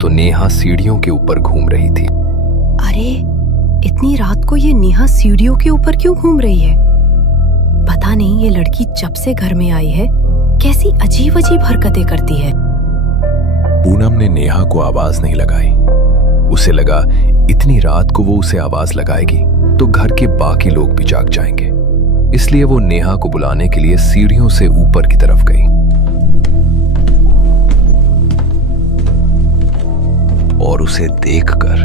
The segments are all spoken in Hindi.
तो नेहा सीढ़ियों के ऊपर घूम रही थी। अरे, इतनी रात को ये नेहा सीढ़ियों के ऊपर क्यों घूम रही है? पता नहीं ये लड़की जब से घर में आई है कैसी अजीब अजीब हरकतें करती है। पूनम ने नेहा को आवाज नहीं लगाई। उसे लगा इतनी रात को वो उसे आवाज लगाएगी तो घर के बाकी लोग भी जाग जाएंगे, इसलिए वो नेहा को बुलाने के लिए सीढ़ियों से ऊपर की तरफ गई। और उसे देखकर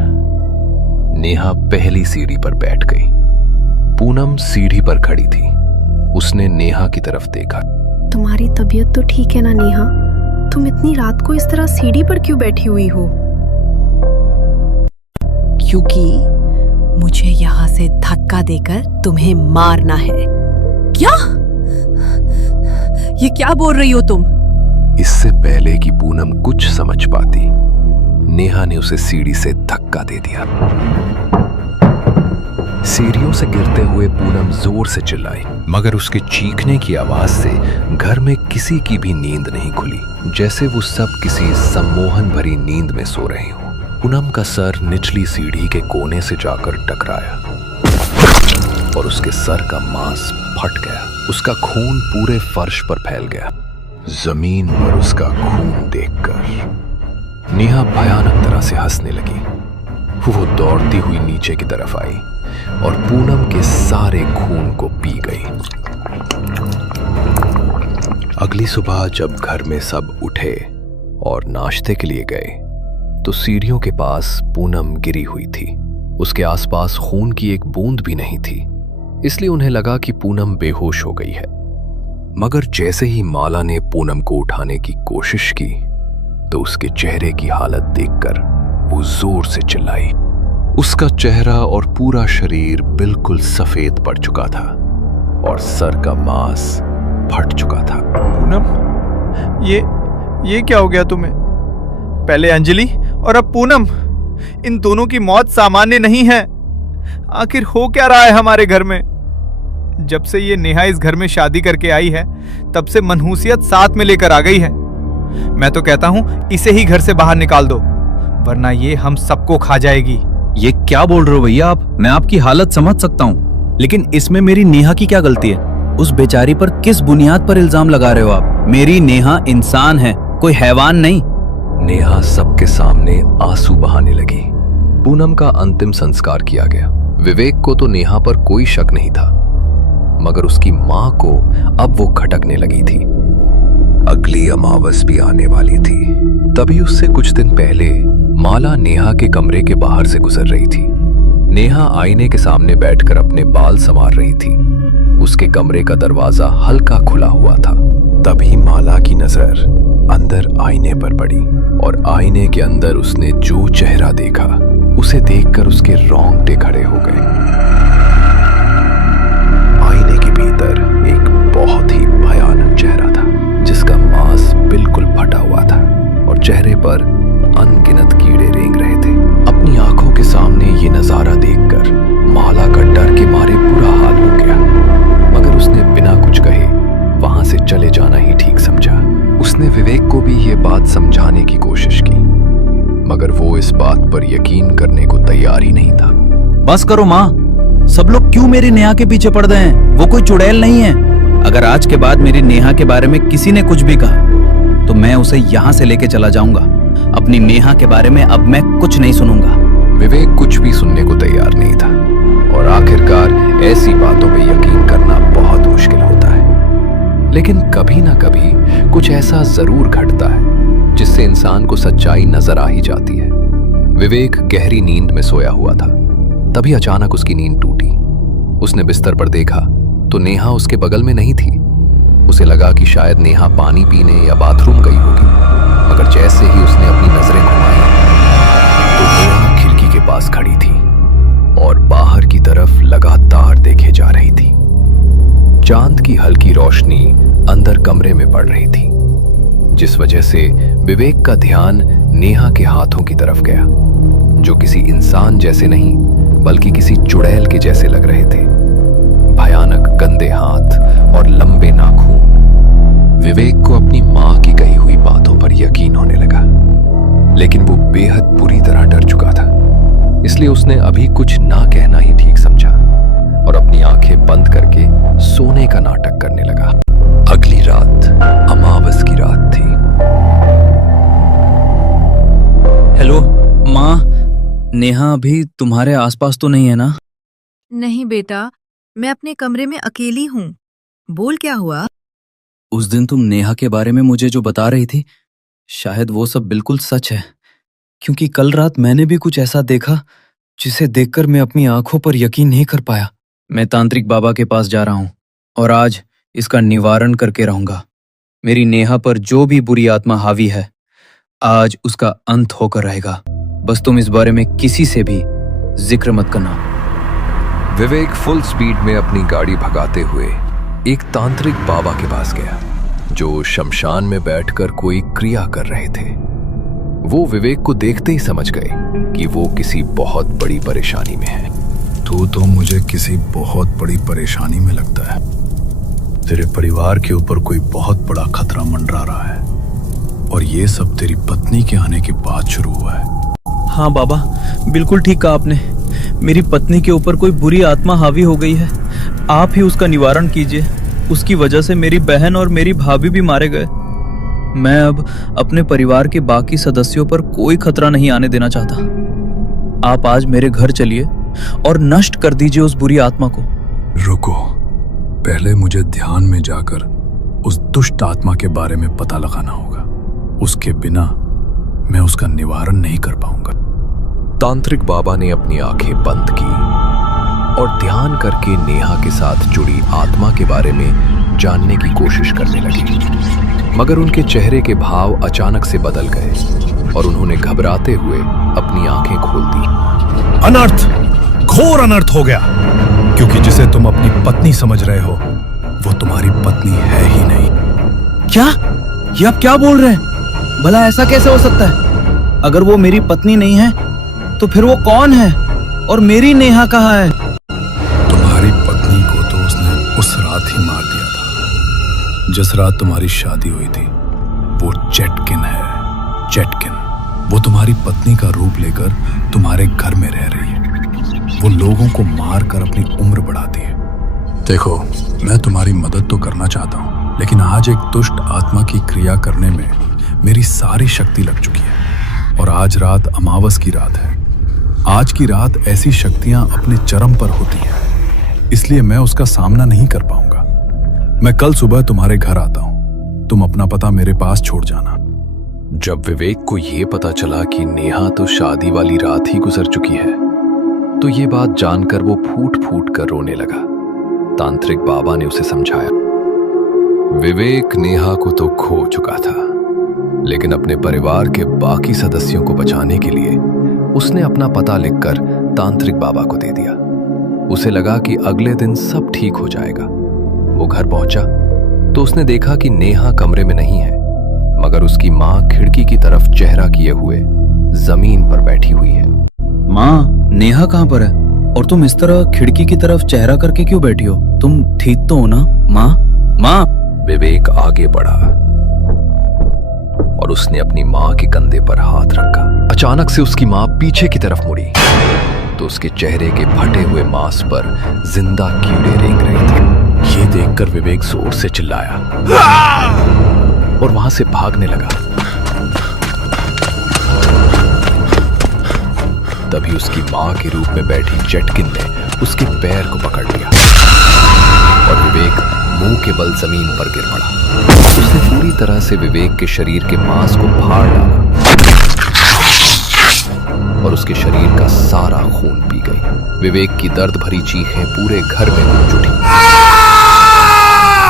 नेहा पहली सीढ़ी पर बैठ गई। पूनम सीढ़ी पर खड़ी थी। उसने नेहा की तरफ देखा। तुम्हारी तबीयत तो ठीक है ना नेहा? तुम इतनी रात को इस तरह सीढ़ी पर क्यों बैठी हुई हो? क्योंकि मुझे यहाँ से धक्का देकर तुम्हें मारना है। क्या? ये क्या बोल रही हो तुम? इससे पहले कि पूनम कुछ समझ पाती, नेहा ने उसे सीढ़ी से धक्का दे दिया। सीढ़ियों से गिरते हुए पूनम जोर से चिल्लाई, मगर उसके चीखने की आवाज से घर में किसी की भी नींद नहीं खुली, जैसे वो सब किसी सम्मोहन भरी नींद में सो रहे हो। पूनम का सर निचली सीढ़ी के कोने से जाकर टकराया और उसके सर का मांस फट गया। उसका खून पूरे फर्श पर फैल गया। जमीन पर उसका खून देखकर नेहा भयानक तरह से हंसने लगी। वो दौड़ती हुई नीचे की तरफ आई और पूनम के सारे खून को पी गई। अगली सुबह जब घर में सब उठे और नाश्ते के लिए गए तो सीढ़ियों के पास पूनम गिरी हुई थी। उसके आसपास खून की एक बूंद भी नहीं थी, इसलिए उन्हें लगा कि पूनम बेहोश हो गई है। मगर जैसे ही माला ने पूनम को उठाने की कोशिश की तो उसके चेहरे की हालत देखकर वो जोर से चिल्लाई। उसका चेहरा और पूरा शरीर बिल्कुल सफेद पड़ चुका था और सर का मांस फट चुका था। पूनम, ये क्या हो गया तुम्हें? पहले अंजलि और अब पूनम, इन दोनों की मौत सामान्य नहीं है। आखिर हो क्या रहा है हमारे घर में? जब से ये नेहा इस घर में शादी करके आई है तब से मनहूसियत साथ में लेकर आ गई है। मैं तो कहता हूं इसे ही घर से बाहर निकाल दो, वरना ये हम सबको खा जाएगी। ये क्या बोल रहे हो भैया आप? मैं आपकी हालत समझ सकता हूँ, लेकिन इसमें मेरी नेहा की क्या गलती है? उस बेचारी पर किस बुनियाद पर इल्जाम लगा रहे हो आप? मेरी नेहा इंसान है, कोई हैवान नहीं। नेहा सबके सामने आंसू बहाने लगी। पूनम का अंतिम संस्कार किया गया। विवेक को तो नेहा पर कोई शक नहीं था, मगर उसकी मां को अब वो खटकने लगी थी। अगली अमावस भी आने वाली थी। तभी उससे कुछ दिन पहले माला नेहा के कमरे के बाहर से गुजर रही थी। नेहा आईने के सामने बैठकर अपने बाल संवार रही थी। उसके कमरे का दरवाजा हल्का खुला हुआ था। तभी माला की नजर अंदर आईने पर पड़ी और आईने के अंदर उसने जो चेहरा देखा उसे देखकर उसके रोंगटे खड़े हो गए। आईने के भीतर एक बहुत ही भयानक चेहरा था, जिसका मांस बिल्कुल फटा हुआ था और चेहरे पर अनगिनत कीड़े रेंग रहे थे। अपनी आंखों के सामने ये नजारा देखकर माला का डर के मारे बुरा हाल हो गया, मगर उसने बिना कुछ कहे वहां से चले जाना ही ठीक समझा। उसने विवेक को भी ये बात समझाने की कोशिश की, मगर वो इस बात पर यकीन करने को तैयार ही नहीं था। बस करो माँ, सब लोग क्यों मेरी नेहा के पीछे पड़ गए हैं? वो कोई चुड़ैल नहीं है। अगर आज के बाद मेरी नेहा के बारे में किसी ने कुछ भी कहा तो मैं उसे यहाँ से लेके चला जाऊंगा। अपनी नेहा के बारे में अब मैं कुछ नहीं सुनूंगा। विवेक कुछ भी सुनने को तैयार नहीं था और आखिरकार ऐसी बातों पे यकीन करना बहुत मुश्किल होता है। लेकिन कभी ना कभी कुछ ऐसा जरूर घटता है जिससे इंसान को सच्चाई नजर आ ही जाती है। विवेक गहरी नींद में सोया हुआ था। तभी अचानक उसकी नींद टूटी। उसने बिस्तर पर देखा तो नेहा उसके बगल में नहीं थी। उसे लगा कि शायद नेहा पानी पीने या बाथरूम गई होगी, मगर जैसे ही उसने अपनी नजरें घुमाई तो नेहा खिड़की के पास खड़ी थी और बाहर की तरफ लगातार देखे जा रही थी। चांद की हल्की रोशनी अंदर कमरे में पड़ रही थी, जिस वजह से विवेक का ध्यान नेहा के हाथों की तरफ गया, जो किसी इंसान जैसे नहीं बल्कि किसी चुड़ैल के जैसे लग रहे थे। भयानक गंदे हाथ और लंबे नाखून। विवेक को अपनी मां की कही हुई बातों पर यकीन होने लगा। लेकिन वो बेहद बुरी तरह डर चुका था। इसलिए उसने अभी कुछ ना कहना ही ठीक समझा और अपनी आंखें बंद करके सोने का नाटक करने लगा। अगली रात अमावस की रात थी। हेलो माँ, नेहा अभी तुम्हारे आसपास तो नहीं है ना? नहीं बेटा, मैं अपने कमरे में अकेली हूँ। बोल क्या हुआ? उस दिन तुम नेहा के बारे में मुझे जो बता रही थी, शायद वो सब बिल्कुल सच है। क्योंकि कल रात मैंने भी कुछ ऐसा देखा जिसे देखकर मैं अपनी आंखों पर यकीन नहीं कर पाया। मैं तांत्रिक बाबा के पास जा रहा हूँ और आज इसका निवारण करके रहूंगा। मेरी नेहा पर जो भी बुरी आत्मा हावी है, आज उसका अंत होकर रहेगा। बस तुम इस बारे में किसी से भी जिक्र मत करना। विवेक फुल स्पीड में अपनी गाड़ी भगाते हुए एक तांत्रिक बाबा के पास गया जो शमशान में बैठकर कोई क्रिया कर रहे थे। वो विवेक को देखते ही समझ गए कि वो किसी बहुत बड़ी परेशानी में है। तू तो मुझे किसी बहुत बड़ी परेशानी में लगता है। तेरे परिवार के ऊपर कोई बहुत बड़ा खतरा मंडरा रहा है और ये सब तेरी पत्नी के आने के बाद शुरू हुआ है। हाँ बाबा, बिल्कुल ठीक कहा आपने। मेरी पत्नी के ऊपर कोई बुरी आत्मा हावी हो गई है। आप ही उसका निवारण कीजिए। उसकी वजह से मेरी बहन और मेरी भाभी भी मारे गए। मैं अब अपने परिवार के बाकी सदस्यों पर कोई खतरा नहीं आने देना चाहता। आप आज मेरे घर चलिए और नष्ट कर दीजिए उस बुरी आत्मा को। रुको, पहले मुझे ध्यान में जाकर उस दुष्ट आत्मा के बारे में पता लगाना होगा। उसके बिना मैं उसका निवारण नहीं कर पाऊंगा। तांत्रिक बाबा ने अपनी आंखें बंद की और ध्यान करके नेहा के साथ जुड़ी आत्मा के बारे में जानने की कोशिश करने लगे। मगर उनके चेहरे के भाव अचानक से बदल गए और उन्होंने घबराते हुए अपनी आंखें खोल दी। अनर्थ, घोर अनर्थ हो गया, क्योंकि जिसे तुम अपनी पत्नी समझ रहे हो वो तुम्हारी पत्नी है ही नहीं। क्या? ये आप क्या बोल रहे हैं? भला ऐसा कैसे हो सकता है? अगर वो मेरी पत्नी नहीं है तो फिर वो कौन है? और मेरी नेहा कहाँ है? तुम्हारी पत्नी को तो उसने उस रात ही मार दिया था जिस रात तुम्हारी शादी हुई थी। वो चेटकिन है, चेटकिन। वो तुम्हारी पत्नी का रूप लेकर तुम्हारे घर में रह रही है। वो लोगों को मार कर अपनी उम्र बढ़ाती है। देखो, मैं तुम्हारी मदद तो करना चाहता हूँ, लेकिन आज एक दुष्ट आत्मा की क्रिया करने में मेरी सारी शक्ति लग चुकी है और आज रात अमावस की रात है। आज की रात ऐसी शक्तियां अपने चरम पर होती हैं, इसलिए मैं उसका सामना नहीं कर पाऊंगा। मैं कल सुबह तुम्हारे घर आता हूं। तुम अपना पता मेरे पास छोड़ जाना। जब विवेक को ये पता चला कि नेहा तो शादी वाली रात ही गुजर चुकी है, तो ये बात जानकर वो फूट फूट कर रोने लगा। तांत्रिक बाबा ने उसे समझाया। विवेक नेहा को तो खो चुका था, लेकिन अपने परिवार के बाकी सदस्यों को बचाने के लिए उसने अपना पता लिखकर तांत्रिक बाबा को दे दिया। उसे लगा कि अगले दिन सब ठीक हो जाएगा। वो घर पहुंचा तो उसने देखा कि नेहा कमरे में नहीं है, मगर उसकी माँ खिड़की की तरफ चेहरा किए हुए जमीन पर बैठी हुई है। माँ, नेहा कहाँ पर है? और तुम इस तरह खिड़की की तरफ चेहरा करके क्यों बैठी हो? तुम ठीक तो हो ना माँ? माँ! विवेक आगे बढ़ा और उसने अपनी माँ के कंधे पर हाथ रखा। अचानक से उसकी माँ पीछे की तरफ मुड़ी तो उसके चेहरे के फटे हुए मांस पर जिंदा कीड़े रेंग रहे थे। ये देखकर विवेक जोर से चिल्लाया और वहां से भागने लगा। तभी उसकी माँ के रूप में बैठी चेटकिन ने उसके पैर को पकड़ लिया और विवेक मुंह के बल जमीन पर गिर पड़ा। उसने पूरी तरह से विवेक के शरीर के मांस को फाड़ डाला और उसके शरीर का सारा खून पी गई। विवेक की दर्द भरी चीखें पूरे घर में गूंज उठी।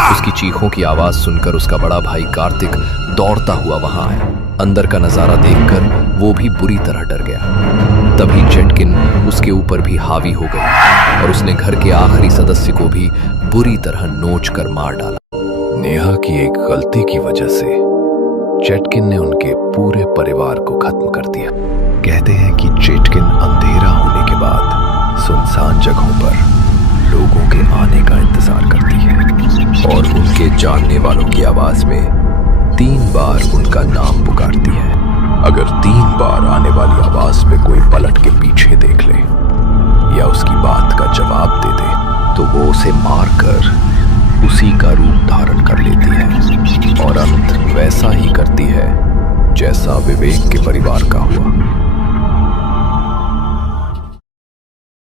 उसकी चीखों की आवाज सुनकर उसका बड़ा भाई कार्तिक दौड़ता हुआ वहां आया। अंदर का नजारा देखकर वो भी बुरी तरह डर गया। तभी चेटकिन उसके ऊपर भी हावी हो गई और उसने घर के आखिरी सदस्य को भी बुरी तरह नोच कर मार डाला। नेहा की एक गलती की वजह से चेटकिन ने उनके पूरे परिवार को खत्म कर दिया। कहते हैं कि चेटकिन अंधेरा होने के बाद सुनसान जगहों पर लोगों के आने का इंतजार करती है और उनके जानने वालों की आवाज में 3 बार उनका नाम पुकारती है। अगर 3 बार आने वाली आवाज पे कोई पलट के पीछे देख ले या उसकी बात का जवाब दे दे तो वो उसे मारकर उसी का रूप धारण कर लेती है और अंत वैसा ही करती है जैसा विवेक के परिवार का हुआ।